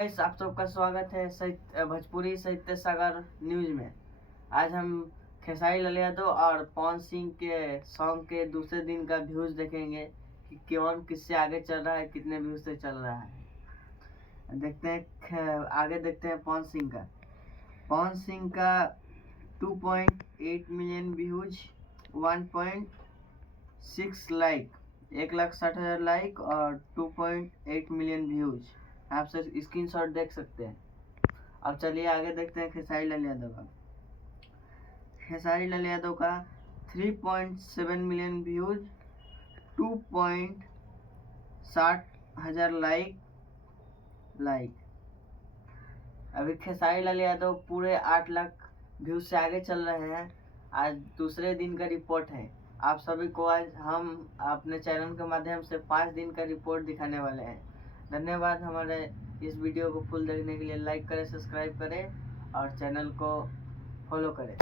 Guys, आप सबका स्वागत है भोजपुरी साहित्य सागर न्यूज में। आज हम खेसारी लाल यादव और पवन सिंह के सॉन्ग के दूसरे दिन का व्यूज देखेंगे कि कौन किससे आगे चल रहा है, कितने व्यूज से चल रहा है। देखते हैं, आगे देखते हैं पवन सिंह का 2.8 मिलियन व्यूज, 1.6 लाइक, 1,60,000 लाइक और 2.8 मिलियन व्यूज। आप सब स्क्रीनशॉट देख सकते हैं। अब चलिए आगे देखते हैं खेसारी लाल यादव का 3.7 मिलियन व्यूज, 2.60,000 लाइक। अभी खेसारी लाल यादव पूरे 8 लाख व्यूज से आगे चल रहे हैं। आज दूसरे दिन का रिपोर्ट है। आप सभी को आज हम अपने चैनल के माध्यम से 5 दिन का रिपोर्ट दिखाने वाले हैं। धन्यवाद। हमारे इस वीडियो को फुल देखने के लिए लाइक करें, सब्सक्राइब करें और चैनल को फॉलो करें।